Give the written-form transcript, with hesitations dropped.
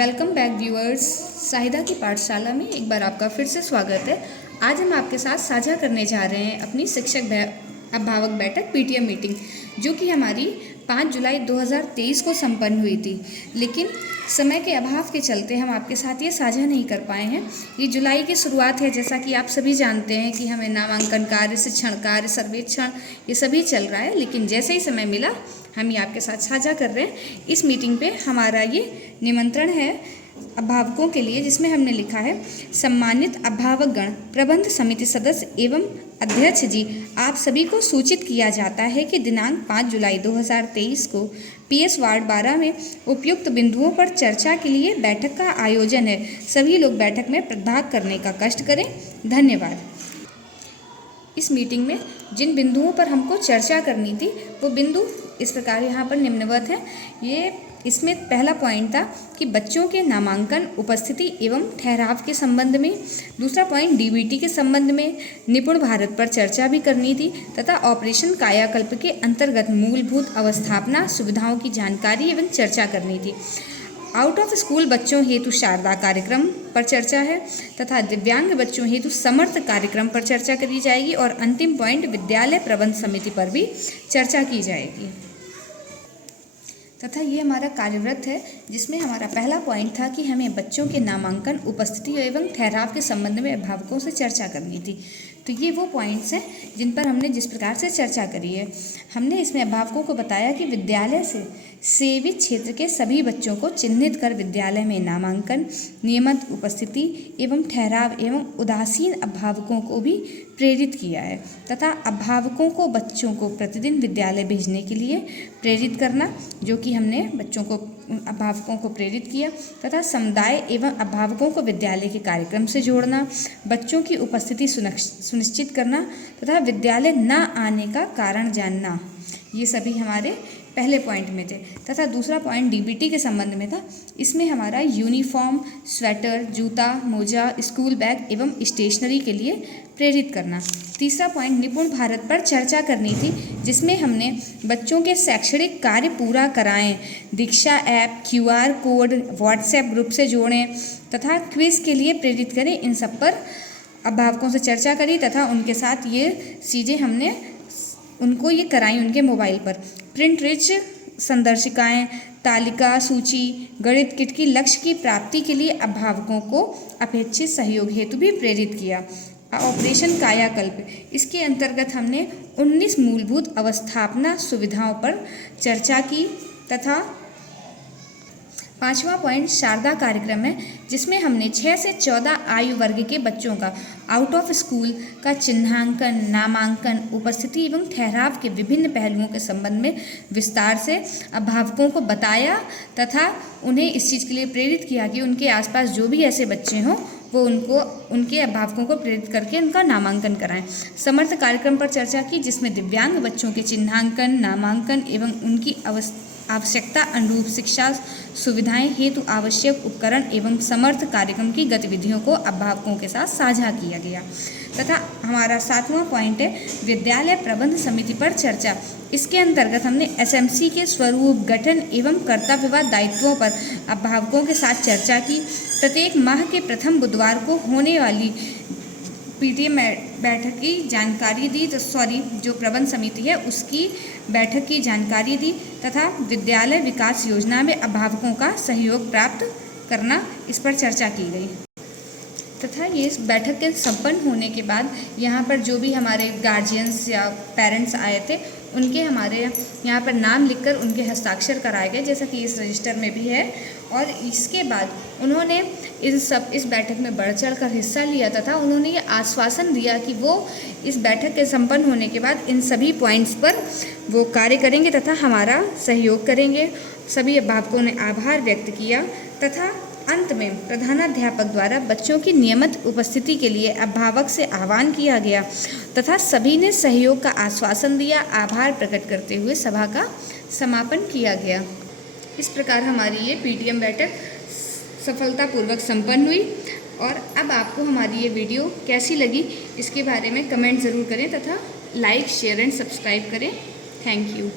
Welcome back viewers. Sahida की पाठशाला में एक बार आपका फिर से स्वागत है। आज हम आपके साथ साझा करने जा रहे हैं अपनी शिक्षक अभिभावक बैठक पीटीएम मीटिंग, जो कि हमारी 5 जुलाई 2023 को संपन्न हुई थी। लेकिन समय के अभाव के चलते हम आपके साथ ये साझा नहीं कर पाए हैं। ये जुलाई की शुरुआत है, जैसा कि आप सभी जानते हैं कि हमें नामांकन कार्य, शिक्षण कार्य, सर्वेक्षण ये सभी चल रहा है। लेकिन जैसे ही समय मिला हम ये आपके साथ साझा कर रहे हैं। इस मीटिंग पे हमारा ये निमंत्रण है अभिभावकों के लिए, जिसमें हमने लिखा है, सम्मानित अभिभावक गण, प्रबंध समिति सदस्य एवं अध्यक्ष जी, आप सभी को सूचित किया जाता है कि दिनांक 5 जुलाई 2023 को पीएस वार्ड 12 में उपयुक्त बिंदुओं पर चर्चा के लिए बैठक का आयोजन है। सभी लोग बैठक में प्रतिभाग करने का कष्ट करें। धन्यवाद। इस मीटिंग में जिन बिंदुओं पर हमको चर्चा करनी थी वो बिंदु इस प्रकार यहाँ पर निम्नवत है। इसमें पहला पॉइंट था कि बच्चों के नामांकन, उपस्थिति एवं ठहराव के संबंध में। दूसरा पॉइंट डीबीटी के संबंध में निपुण भारत पर चर्चा भी करनी थी तथा ऑपरेशन कायाकल्प के अंतर्गत मूलभूत अवस्थापना सुविधाओं की जानकारी एवं चर्चा करनी थी। आउट ऑफ स्कूल बच्चों हेतु शारदा कार्यक्रम पर चर्चा है तथा दिव्यांग बच्चों हेतु समर्थ कार्यक्रम पर चर्चा करी जाएगी। और अंतिम पॉइंट विद्यालय प्रबंध समिति पर भी चर्चा की जाएगी तथा ये हमारा कार्यव्रत है, जिसमें हमारा पहला पॉइंट था कि हमें बच्चों के नामांकन, उपस्थिति एवं ठहराव के संबंध में अभिभावकों से चर्चा करनी थी। तो ये वो पॉइंट्स हैं जिन पर हमने जिस प्रकार से चर्चा करी है। हमने इसमें अभिभावकों को बताया कि विद्यालय से सेवित क्षेत्र के सभी बच्चों को चिन्हित कर विद्यालय में नामांकन, नियमित उपस्थिति एवं ठहराव एवं उदासीन अभिभावकों को भी प्रेरित किया है तथा अभिभावकों को बच्चों को प्रतिदिन विद्यालय भेजने के लिए प्रेरित करना, जो कि हमने अभिभावकों को प्रेरित किया तथा समुदाय एवं अभिभावकों को विद्यालय के कार्यक्रम से जोड़ना, बच्चों की उपस्थिति सुनिश्चित करना तथा विद्यालय न आने का कारण जानना। ये सभी हमारे पहले पॉइंट में थे तथा दूसरा पॉइंट डीबीटी के संबंध में था। इसमें हमारा यूनिफॉर्म, स्वेटर, जूता, मोजा, स्कूल बैग एवं स्टेशनरी के लिए प्रेरित करना। तीसरा पॉइंट निपुण भारत पर चर्चा करनी थी, जिसमें हमने बच्चों के शैक्षणिक कार्य पूरा कराएं, Diksha app, QR code, WhatsApp group से जोड़ें तथा क्विज के लिए प्रेरित करें। इन सब पर अभिभावकों से चर्चा करी तथा उनके साथ ये चीज़ें हमने उनको ये कराई उनके मोबाइल पर। प्रिंट रिच संदर्शिकाएँ, तालिका, सूची, गणित किट की लक्ष्य की प्राप्ति के लिए अभिभावकों को अपेक्षित सहयोग हेतु भी प्रेरित किया। ऑपरेशन कायाकल्प, इसके अंतर्गत हमने 19 मूलभूत अवस्थापना सुविधाओं पर चर्चा की तथा पांचवा पॉइंट शारदा कार्यक्रम है, जिसमें हमने 6 से 14 आयु वर्ग के बच्चों का आउट ऑफ स्कूल का चिन्हांकन, नामांकन, उपस्थिति एवं ठहराव के विभिन्न पहलुओं के संबंध में विस्तार से अभिभावकों को बताया तथा उन्हें इस चीज़ के लिए प्रेरित किया कि उनके आसपास जो भी ऐसे बच्चे हों वो उनके अभिभावकों को प्रेरित करके उनका नामांकन कराएं। समर्थ कार्यक्रम पर चर्चा की, जिसमें दिव्यांग बच्चों के चिन्हांकन, नामांकन एवं उनकी आवश्यकता अनुरूप शिक्षा सुविधाएं हेतु आवश्यक उपकरण एवं समर्थ कार्यक्रम की गतिविधियों को अभिभावकों के साथ साझा किया गया तथा हमारा 7वां पॉइंट है विद्यालय प्रबंध समिति पर चर्चा। इसके अंतर्गत हमने एसएमसी के स्वरूप, गठन एवं कर्तव्यवाद दायित्वों पर अभिभावकों के साथ चर्चा की। प्रत्येक माह के प्रथम बुधवार को होने वाली पीटीएम बैठक की जानकारी दी, जो प्रबंध समिति है उसकी बैठक की जानकारी दी तथा विद्यालय विकास योजना में अभिभावकों का सहयोग प्राप्त करना, इस पर चर्चा की गई तथा ये इस बैठक के संपन्न होने के बाद यहाँ पर जो भी हमारे गार्जियंस या पेरेंट्स आए थे उनके हमारे यहाँ पर नाम लिखकर उनके हस्ताक्षर कराए गए, जैसा कि इस रजिस्टर में भी है। और इसके बाद उन्होंने इस बैठक में बढ़ चढ़ कर हिस्सा लिया तथा उन्होंने ये आश्वासन दिया कि वो इस बैठक के संपन्न होने के बाद इन सभी पॉइंट्स पर वो कार्य करेंगे तथा हमारा सहयोग करेंगे। सभी अभिभावकों ने आभार व्यक्त किया तथा अंत में प्रधानाध्यापक द्वारा बच्चों की नियमित उपस्थिति के लिए अभिभावक से आह्वान किया गया तथा सभी ने सहयोग का आश्वासन दिया। आभार प्रकट करते हुए सभा का समापन किया गया। इस प्रकार हमारी ये पीटीएम बैठक सफलतापूर्वक संपन्न हुई। और अब आपको हमारी ये वीडियो कैसी लगी इसके बारे में कमेंट ज़रूर करें तथा लाइक, शेयर एंड सब्सक्राइब करें। Thank you.